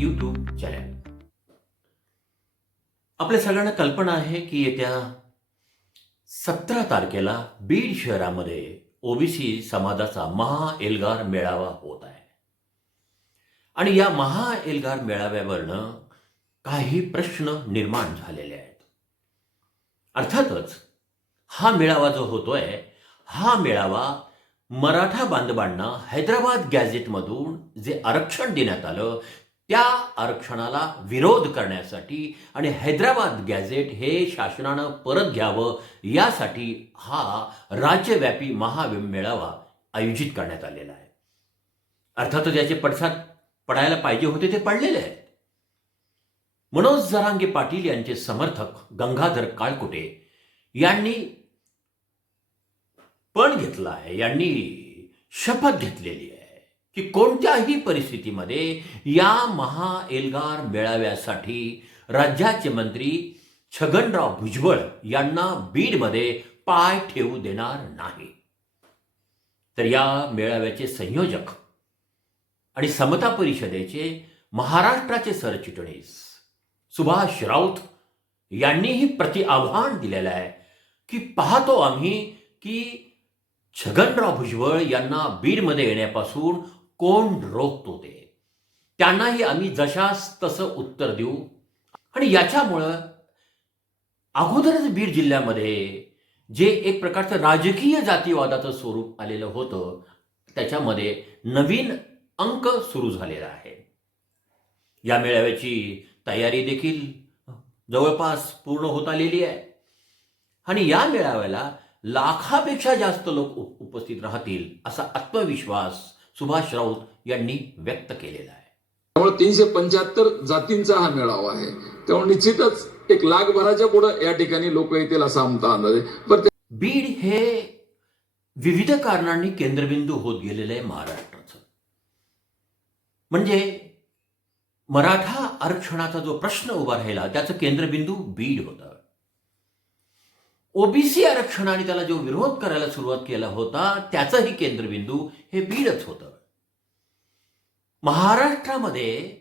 YouTube channel. आपल्या सगळ्यांना कल्पना आहे की येत्या 17 तारखेला बीड शहरामध्ये ओबीसी समाजाचा महाएल्गार मेळावा होत आहे. आणि या महाएल्गार मेळाव्यावरनं काही प्रश्न निर्माण झालेले आहेत. अर्थातच हा मेळावा जो होतोय, हा मेळावा मराठा बांधवांना हैदराबाद गॅझेटमधून जे आरक्षण देण्यात आलं, त्या आरक्षणाला विरोध करण्यासाठी आणि हैदराबाद गॅझेट हे शासनानं परत घ्यावं यासाठी हा राज्यव्यापी महामेळावा आयोजित करण्यात आलेला आहे. अर्थातच याचे पडसाद पडायला पाहिजे होते, ते पडलेले आहेत. मनोज जरांगे पाटील यांचे समर्थक गंगाधर काळकुटे यांनी पण घेतला आहे, यांनी शपथ घेतलेली आहे की कोणत्याही परिस्थितीमध्ये या महाएल्गार मेळाव्यासाठी राज्याचे मंत्री छगनराव भुजबळ यांना बीडमध्ये पाय ठेवू देणार नाही. तर या मेळाव्याचे संयोजक आणि समता परिषदेचे महाराष्ट्राचे सरचिटणीस सुभाष राऊत यांनीही प्रतिआव्हान दिलेलं आहे की पाहतो आम्ही की छगनराव भुजबळ यांना बीडमध्ये येण्यापासून कोण रोखतो ते, त्यांनाही आम्ही जशास तसं उत्तर देऊ. आणि याच्यामुळं अगोदरच बीड जिल्ह्यामध्ये जे एक प्रकारचं राजकीय जातीवादाचं स्वरूप आलेलं होतं, त्याच्यामध्ये नवीन अंक सुरू झालेला आहे. या मेळाव्याची तयारी देखील जवळपास पूर्ण होत आलेली आहे आणि या मेळाव्याला लाखापेक्षा जास्त लोक उपस्थित राहतील असा आत्मविश्वास सुभाष राऊत यांनी व्यक्त केलेला आहे. त्यामुळे 375 जातींचा हा मेळावा आहे. त्यामुळे निश्चितच 1,00,000 पुढे या ठिकाणी लोक येतील असा आमचा अंदाज आहे. पण बीड हे विविध कारणांनी केंद्रबिंदू होत गेलेलं आहे महाराष्ट्राचं. म्हणजे मराठा आरक्षणाचा जो प्रश्न उभा राहिला त्याचं केंद्रबिंदू बीड होतं. ओबीसी आरक्षणाने त्याला जो विरोध करायला सुरुवात केला होता त्याचंही केंद्रबिंदू हे बीडच होतं. महाराष्ट्रामध्ये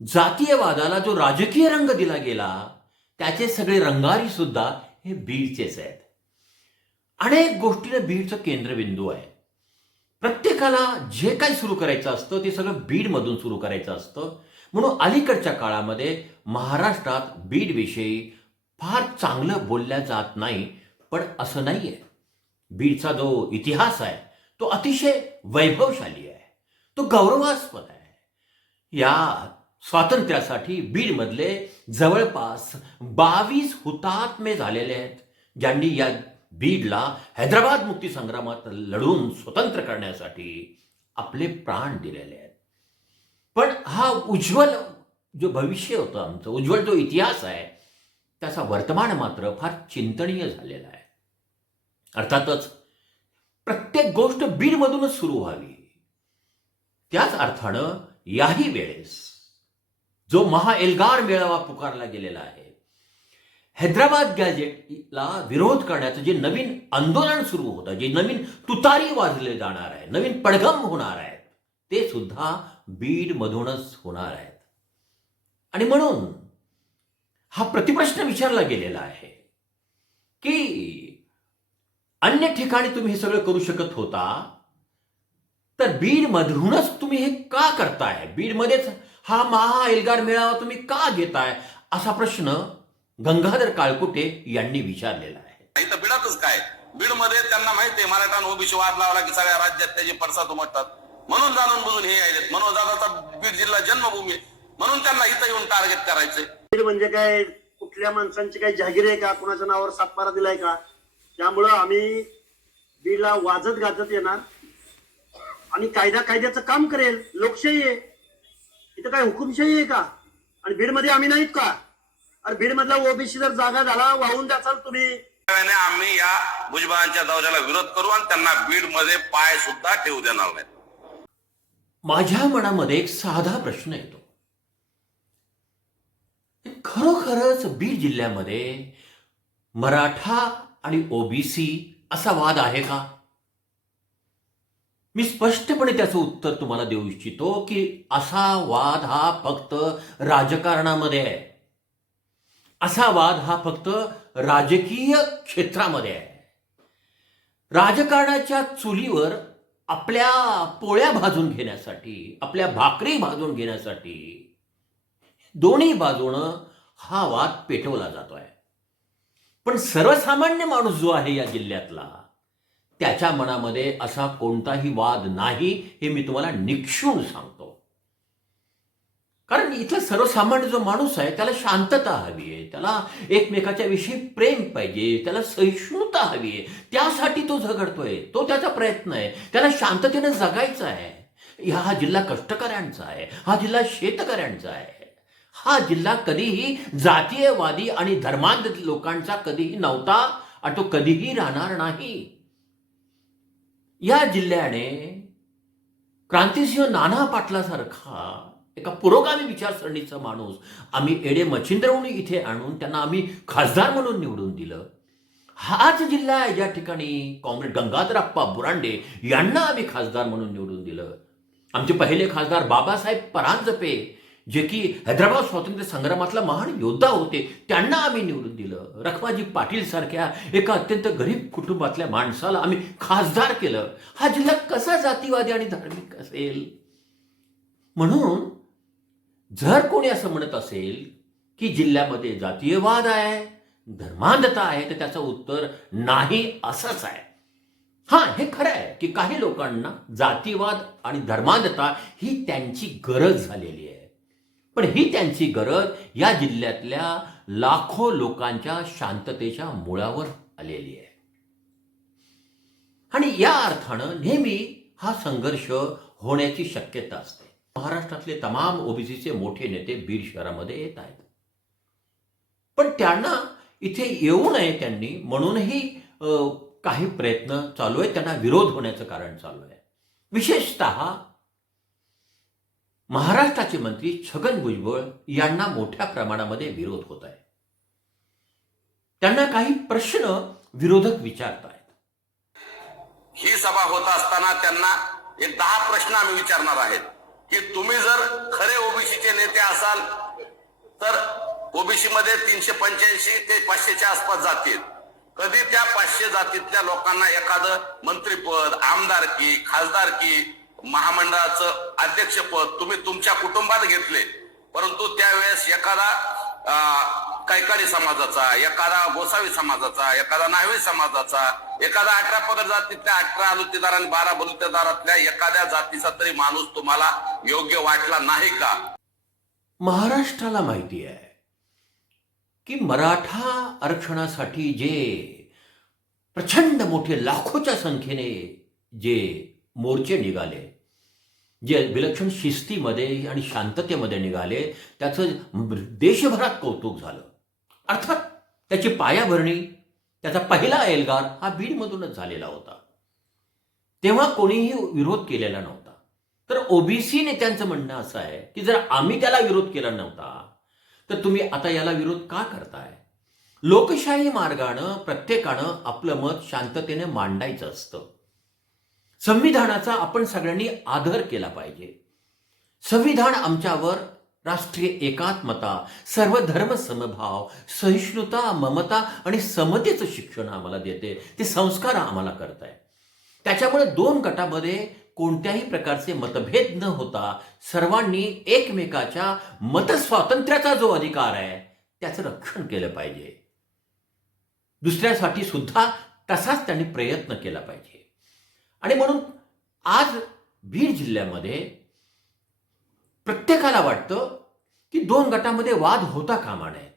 जातीयवादाला जो राजकीय रंग दिला गेला त्याचे सगळे रंगारी सुद्धा हे बीडचेच आहेत. अनेक गोष्टीनं बीडचं केंद्रबिंदू आहे. प्रत्येकाला जे काही सुरू करायचं असतं ते सगळं बीडमधून सुरू करायचं असतं. म्हणून अलीकडच्या काळामध्ये महाराष्ट्रात बीडविषयी फार चांगलं बोलल्या जात नाही. पण असं नाहीये. बीडचा जो इतिहास आहे तो अतिशय वैभवशाली आहे, तो गौरवास्पद आहे. या स्वातंत्र्यासाठी बीडमधले जवळपास 22 हुतात्मे झालेले आहेत, ज्यांनी या बीडला हैदराबाद मुक्ती संग्रामात लढून स्वतंत्र करण्यासाठी आपले प्राण दिलेले आहेत. पण हा उज्ज्वल जो भविष्य होतं आमचं, उज्ज्वल जो इतिहास आहे, त्याचा वर्तमान मात्र फार चिंतनीय झालेला आहे. अर्थातच प्रत्येक गोष्ट बीडमधूनच सुरू व्हावी. त्याच अर्थानं याही वेळेस जो महाएल्गार मेळावा पुकारला गेलेला आहे, हैदराबाद गॅझेटला विरोध करण्याचं जे नवीन आंदोलन सुरू होतं, जे नवीन तुतारी वाजले जाणार आहे, नवीन पडघम होणार आहेत, ते सुद्धा बीडमधूनच होणार आहेत. आणि म्हणून हा प्रतिप्रश्न विचारला गेलेला आहे की अन्य ठिकाणी तुम्ही हे सगळं करू शकत होता, तर बीडमधूनच तुम्ही हे का करताय? बीडमध्येच हा महाएल्गार मेळावा तुम्ही का घेताय? असा प्रश्न गंगाधर काळकुटे यांनी विचारलेला आहे. इथं बीडातच काय, बीडमध्ये त्यांना माहिती आहे मराठा ओबीसी वाद लावला की सगळ्या राज्यात त्याचे पडसाद उमटतात. म्हणून जाणून बुजून हे यायलेत. मनोज दादाचा बीड जिल्हा जन्मभूमी, म्हणून त्यांना इथं येऊन टार्गेट करायचंय. बीड म्हणजे काय कुठल्या माणसांची काही जहागीर आहे का? कुणाच्या नावावर सातबारा दिलाय का? त्यामुळं आम्ही बीडला वाजत गाजत येणार आणि कायद्याचं काम करेल. लोकशाही आहे, इथं काय हुकुमशाही आहे का? आणि बीडमध्ये आम्ही नाहीत का? अरे बीडमधला ओबीसी जर जागा झाला वाहून द्याचाल तुम्ही. आम्ही या भुजबळांच्या दौऱ्याला विरोध करू आणि त्यांना बीडमध्ये पाय सुद्धा ठेवू देणार नाही. माझ्या मनामध्ये एक साधा प्रश्न येतो. खरोखरच बीड जिल्ह्यामध्ये मराठा आणि ओबीसी असा वाद आहे का? मी स्पष्टपणे त्याचं उत्तर तुम्हाला देऊ इच्छितो की असा वाद हा फक्त राजकारणामध्ये आहे. असा वाद हा फक्त राजकीय क्षेत्रामध्ये आहे. राजकारणाच्या चुलीवर आपल्या पोळ्या भाजून घेण्यासाठी, आपल्या भाकरी भाजून घेण्यासाठी दोन्ही बाजूनं हा वाद पेटवला जातोय. पण सर्वसामान्य माणूस जो आहे या जिल्ह्यातला, त्याच्या मनामध्ये असा कोणताही वाद नाही, हे मी तुम्हाला निक्षून सांगतो. कारण इथला सर्वसामान्य जो माणूस आहे त्याला शांतता हवी आहे, त्याला एकमेकाच्या विषयी प्रेम पाहिजे, त्याला सहिष्णुता हवी आहे. त्यासाठी तो झगडतोय, तो त्याचा प्रयत्न आहे. त्याला शांततेने जगायचं आहे. हा जिल्हा कष्टकऱ्यांचा आहे, हा जिल्हा शेतकऱ्यांचा आहे. हा जिल्हा कधीही जातीयवादी आणि धर्मांध लोकांचा कधीही नव्हता आणि तो कधीही राहणार नाही. या जिल्ह्याने क्रांतिसिंह नाना पाटलासारखा एका पुरोगामी विचारसरणीचा माणूस आम्ही एडे मच्छिंद्रवणी इथे आणून त्यांना आम्ही खासदार म्हणून निवडून दिलं. हाच जिल्हा आहे ज्या ठिकाणी कॉम्रेड गंगाधरप्पा बुरांडे यांना आम्ही खासदार म्हणून निवडून दिलं. आमचे पहिले खासदार बाबासाहेब परांजपे, जे की हैदराबाद स्वातंत्र्य संग्रामातला महान योद्धा होते, त्यांना आम्ही निवडून दिलं. रखमाजी पाटील सारख्या एका अत्यंत गरीब कुटुंबातल्या माणसाला आम्ही खासदार केलं. हा जिल्हा कसा जातीवादी आणि धार्मिक असेल? म्हणून जर कोणी असं म्हणत असेल की जिल्ह्यामध्ये जातीयवाद आहे, धर्मांधता आहे, तर त्याचं उत्तर नाही असंच आहे. हा, हे खरं आहे की काही लोकांना जातीवाद आणि धर्मांधता ही त्यांची गरज झालेली आहे. पण ही त्यांची गरज या जिल्ह्यातल्या लाखो लोकांच्या शांततेच्या मुळावर आलेली आहे. आणि या अर्थानं नेहमी हा संघर्ष होण्याची शक्यता असते. महाराष्ट्रातले तमाम ओबीसीचे मोठे नेते बीड शहरामध्ये येत आहेत. पण त्यांना इथे येऊ नये त्यांनी म्हणूनही काही प्रयत्न चालू आहेत. त्यांना विरोध होण्याचं कारण चालू आहे. विशेषतः महाराष्ट्राचे मंत्री छगन भुजबळ यांना मोठ्या प्रमाणामध्ये विरोध होत आहे. त्यांना काही प्रश्न विरोधक विचारतायत. ही सभा होत असताना त्यांना एक 10 प्रश्न आम्ही विचारणार आहेत की तुम्ही जर खरे ओबीसीचे नेते असाल तर ओबीसी मध्ये 385 ते 500च्या आसपास जातील. कधी त्या 500 जातीतल्या लोकांना एखादं मंत्रीपद, आमदारकी, खासदारकी, महामंडळाचं अध्यक्षपद तुम्ही तुमच्या कुटुंबात घेतले, परंतु त्यावेळेस एखादा कैकाडी समाजाचा, एखादा गोसावी समाजाचा, एखादा न्हावी समाजाचा, एखादा 18 पगड जातीतल्या 18 अलुतेदार आणि 12 बलुतेदारातल्या एखाद्या जातीचा तरी माणूस तुम्हाला योग्य वाटला नाही का? महाराष्ट्राला माहिती आहे की मराठा आरक्षणासाठी जे प्रचंड मोठे लाखोच्या संख्येने जे मोर्चे निघाले, जे विलक्षण शिस्तीमध्ये आणि शांततेमध्ये निघाले, त्याचं देशभरात कौतुक झालं. अर्थात त्याची पायाभरणी, त्याचा पहिला एल्गार हा बीडमधूनच झालेला होता. तेव्हा कोणीही विरोध केलेला नव्हता. तर ओबीसी नेत्यांचं म्हणणं असं आहे की जर आम्ही त्याला विरोध केला नव्हता तर तुम्ही आता याला विरोध का करताय? लोकशाही मार्गानं प्रत्येकानं आपलं मत शांततेने मांडायचं असतं. संविधानाचा आपण सगळ्यांनी आदर केला पाहिजे. संविधान आमच्यावर राष्ट्रीय एकात्मता, सर्वधर्म समभाव, सहिष्णुता, ममता आणि समतेचं शिक्षण आम्हाला देते. ते संस्कार आम्हाला करताय. त्याच्यामुळे 2 गटामध्ये कोणत्याही प्रकारचे मतभेद न होता सर्वांनी एकमेकाच्या मतस्वातंत्र्याचा जो अधिकार आहे त्याचं रक्षण केलं पाहिजे. दुसऱ्यासाठी सुद्धा तसाच त्यांनी प्रयत्न केला पाहिजे. आणि म्हणून आज बीड जिल्ह्यामध्ये प्रत्येकाला वाटतं की 2 गटामध्ये वाद होता कामा नयेत.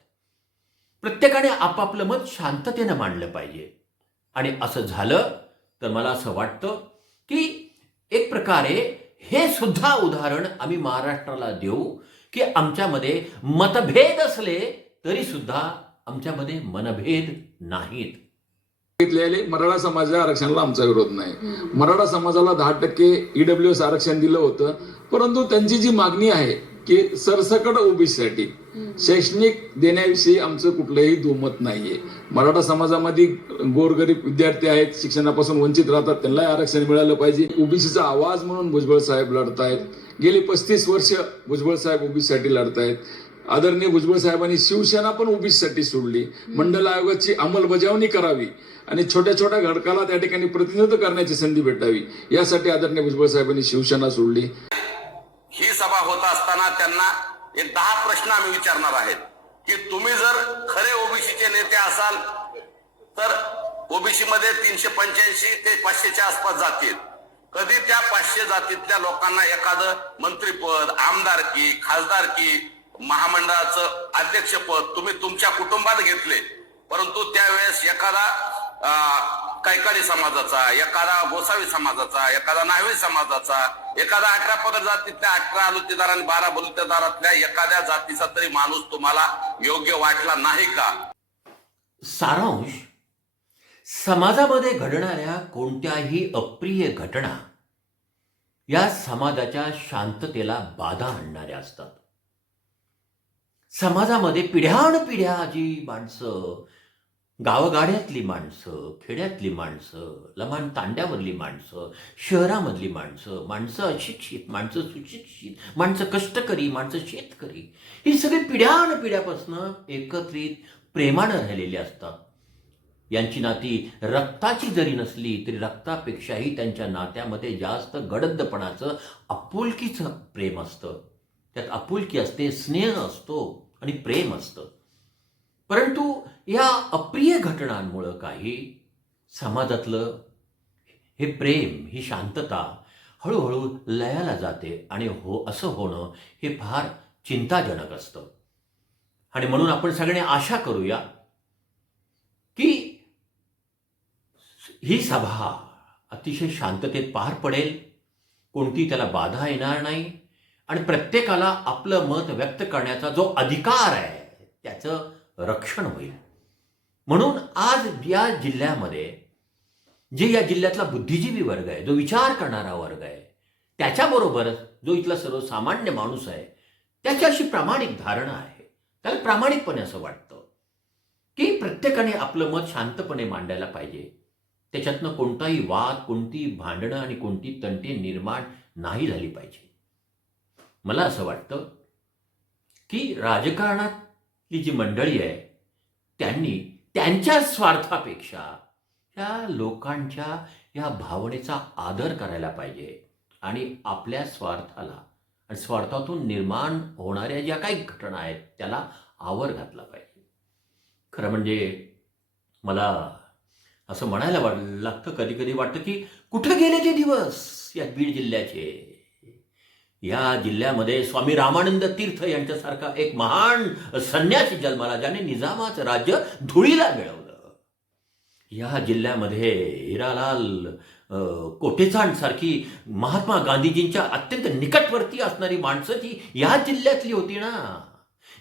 प्रत्येकाने आपापलं मत शांततेनं मांडलं पाहिजे. आणि असं झालं तर मला असं वाटतं की एक प्रकारे हे सुद्धा उदाहरण आम्ही महाराष्ट्राला देऊ की आमच्यामध्ये मतभेद असले तरी सुद्धा आमच्यामध्ये मनभेद नाहीत. मराठा समाजाच्या आरक्षणाला आमचा विरोध नाही. मराठा समाजाला 10% ईडब्ल्यूएस आरक्षण दिलं होतं, परंतु त्यांची जी मागणी आहे की सरसकट ओबीसीसाठी शैक्षणिक देण्याविषयी आमचं कुठलंही दुमत नाहीये. मराठा समाजामध्ये गोरगरीब विद्यार्थी आहेत, शिक्षणापासून वंचित राहतात, त्यांनाही आरक्षण मिळालं पाहिजे. ओबीसीचा आवाज म्हणून भुजबळ साहेब लढतायत. गेली 35 वर्ष भुजबळ साहेब ओबीसीसाठी लढतायत. आदरणीय भुजबळ साहेबांनी शिवसेना पण ओबीसीसाठी सोडली. मंडल आयोगाची अंमलबजावणी करावी आणि छोट्या छोट्या घटकाला त्या ठिकाणी प्रतिनिधित्व करण्याची संधी भेटावी, यासाठी आदरणीय भुजबळ साहेबांनी शिवसेना सोडली. ही सभा होत असताना त्यांना एक 10 प्रश्न आम्ही विचारणार आहेत की तुम्ही जर खरे ओबीसीचे नेते असाल तर ओबीसी मध्ये 385 ते 500च्या आसपास जातील. कधी त्या 500 जातीतल्या लोकांना एखादं मंत्रीपद, आमदारकी, खासदारकी, महामंडळाचं अध्यक्षपद तुम्ही तुमच्या कुटुंबात घेतले, परंतु त्यावेळेस एखादा कैकाडी समाजाचा, एखादा गोसावी समाजाचा, एखादा न्हावी समाजाचा, एखादा 18 पगड जातीतल्या 18 आलुतेदार आणि 12 बलुतेदारातल्या एखाद्या जातीचा तरी माणूस तुम्हाला योग्य वाटला नाही का? सारांश, समाजामध्ये घडणाऱ्या कोणत्याही अप्रिय घटना या समाजाच्या शांततेला बाधा आणणाऱ्या असतात. समाजामध्ये पिढ्यानपिढ्या जी माणसं, गावगाड्यातली माणसं, खेड्यातली माणसं, लहान तांड्यावरली माणसं, शहरामधली माणसं, माणसं अशिक्षित, माणसं सुशिक्षित, माणसं कष्टकरी, माणसं शेतकरी, ही सगळी पिढ्यानपिढ्यापासून एकत्रित प्रेमानं राहिलेली असतात. यांची नाती रक्ताची जरी नसली तरी रक्तापेक्षाही त्यांच्या नात्यामध्ये जास्त गडदपणाचं, आपुलकीचं प्रेम असतं. त्यात आपुलकी असते, स्नेह असतो आणि प्रेम असतं. परंतु या अप्रिय घटनांमुळं काही समाजातलं हे प्रेम, ही शांतता हळूहळू लयाला जाते आणि असं होणं हे फार चिंताजनक असतं. आणि म्हणून आपण सगळे आशा करूया की ही सभा अतिशय शांततेत पार पडेल, कोणती त्याला बाधा येणार नाही आणि प्रत्येकाला आपलं मत व्यक्त करण्याचा जो अधिकार आहे त्याचं रक्षण होईल. म्हणून आज या जिल्ह्यामध्ये जे या जिल्ह्यातला बुद्धिजीवी वर्ग आहे, जो विचार करणारा वर्ग आहे, त्याच्याबरोबर जो इथला सर्वसामान्य माणूस आहे, त्याची अशी प्रामाणिक धारणा आहे, त्याला प्रामाणिकपणे असं वाटतं की प्रत्येकाने आपलं मत शांतपणे मांडायला पाहिजे. त्याच्यातनं कोणताही वाद, कोणती भांडणं आणि कोणती तंटे निर्माण नाही झाली पाहिजे. मला असं वाटतं की राजकारणातली जी मंडळी आहे त्यांनी त्यांच्या स्वार्थापेक्षा या लोकांच्या या भावनेचा आदर करायला पाहिजे आणि आपल्या स्वार्थाला आणि स्वार्थातून निर्माण होणाऱ्या ज्या काही घटना आहेत त्याला आवर घातला पाहिजे. खरं म्हणजे मला असं म्हणायला लागतं, कधी कधी वाटतं की कुठं गेले ते दिवस या बीड जिल्ह्याचे. या जिल्ह्यामध्ये स्वामी रामानंद तीर्थ यांच्यासारखा एक महान संन्यासी जन्माला, ज्याने निजामाचं राज्य धुळीला मिळवलं. या जिल्ह्यामध्ये हिरालाल कोटेचान सारखी महात्मा गांधीजींच्या अत्यंत निकटवर्ती असणारी माणसं ती या जिल्ह्यातली होती ना.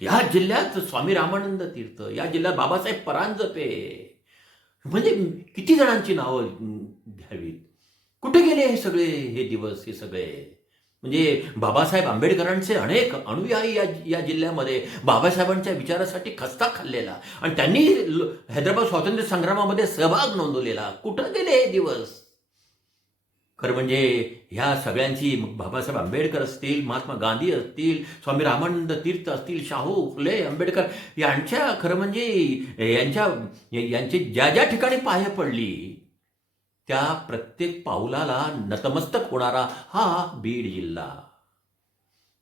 या जिल्ह्यात स्वामी रामानंद तीर्थ, या जिल्ह्यात बाबासाहेब परांजपे, म्हणजे किती जणांची नावं घ्यावीत. कुठे गेले हे सगळे हे दिवस, हे सगळे. म्हणजे बाबासाहेब आंबेडकरांचे अनेक अनुयायी या जिल्ह्यामध्ये बाबासाहेबांच्या विचारासाठी खस्ता खाल्लेला आणि त्यांनी हैदराबाद स्वातंत्र्य संग्रामामध्ये सहभाग नोंदवलेला. कुठं गेले हे दिवस? खरं म्हणजे ह्या सगळ्यांची, बाबासाहेब आंबेडकर असतील, महात्मा गांधी असतील, स्वामी रामानंद तीर्थ असतील, शाहू फुले आंबेडकर यांच्या, खरं म्हणजे यांचे ज्या ज्या ठिकाणी पाय पडली त्या प्रत्येक पाऊलाला नतमस्तक होणारा हा बीड जिल्हा.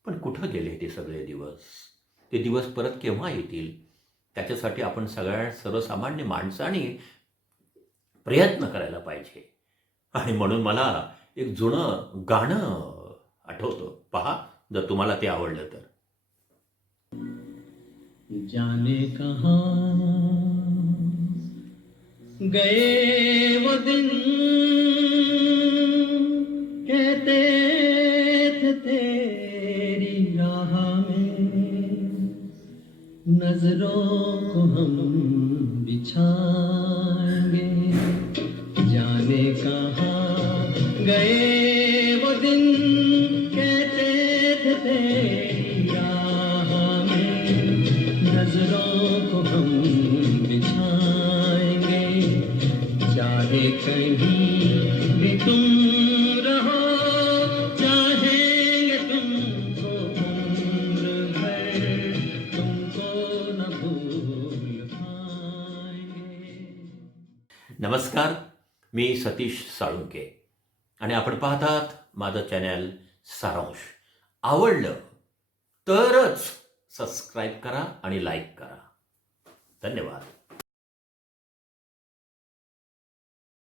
पण कुठं गेले ते सगळे दिवस? ते दिवस परत केव्हा येतील? त्याच्यासाठी आपण सगळ्या सर्वसामान्य माणसांनी प्रयत्न करायला पाहिजे. आणि म्हणून मला एक जुनं गाणं आठवतं, पहा जर तुम्हाला ते आवडलं तर. जाने कहाँ गए वो दिन कहते थे तेरी राह में नजरों को हम बिछाएंगे. जाने कहाँ गए वो दिन कहते थे तेरी चाहे कहीं भी तुम रहो, चाहेंगे तुमको उम्र भर, तुमको न भूल पाएंगे. नमस्कार, मी सतीश साळुंके आणि आपण पाहतात माझं चॅनल सारांश. आवडलं तरच सबस्क्राईब करा आणि लाईक करा. धन्यवाद.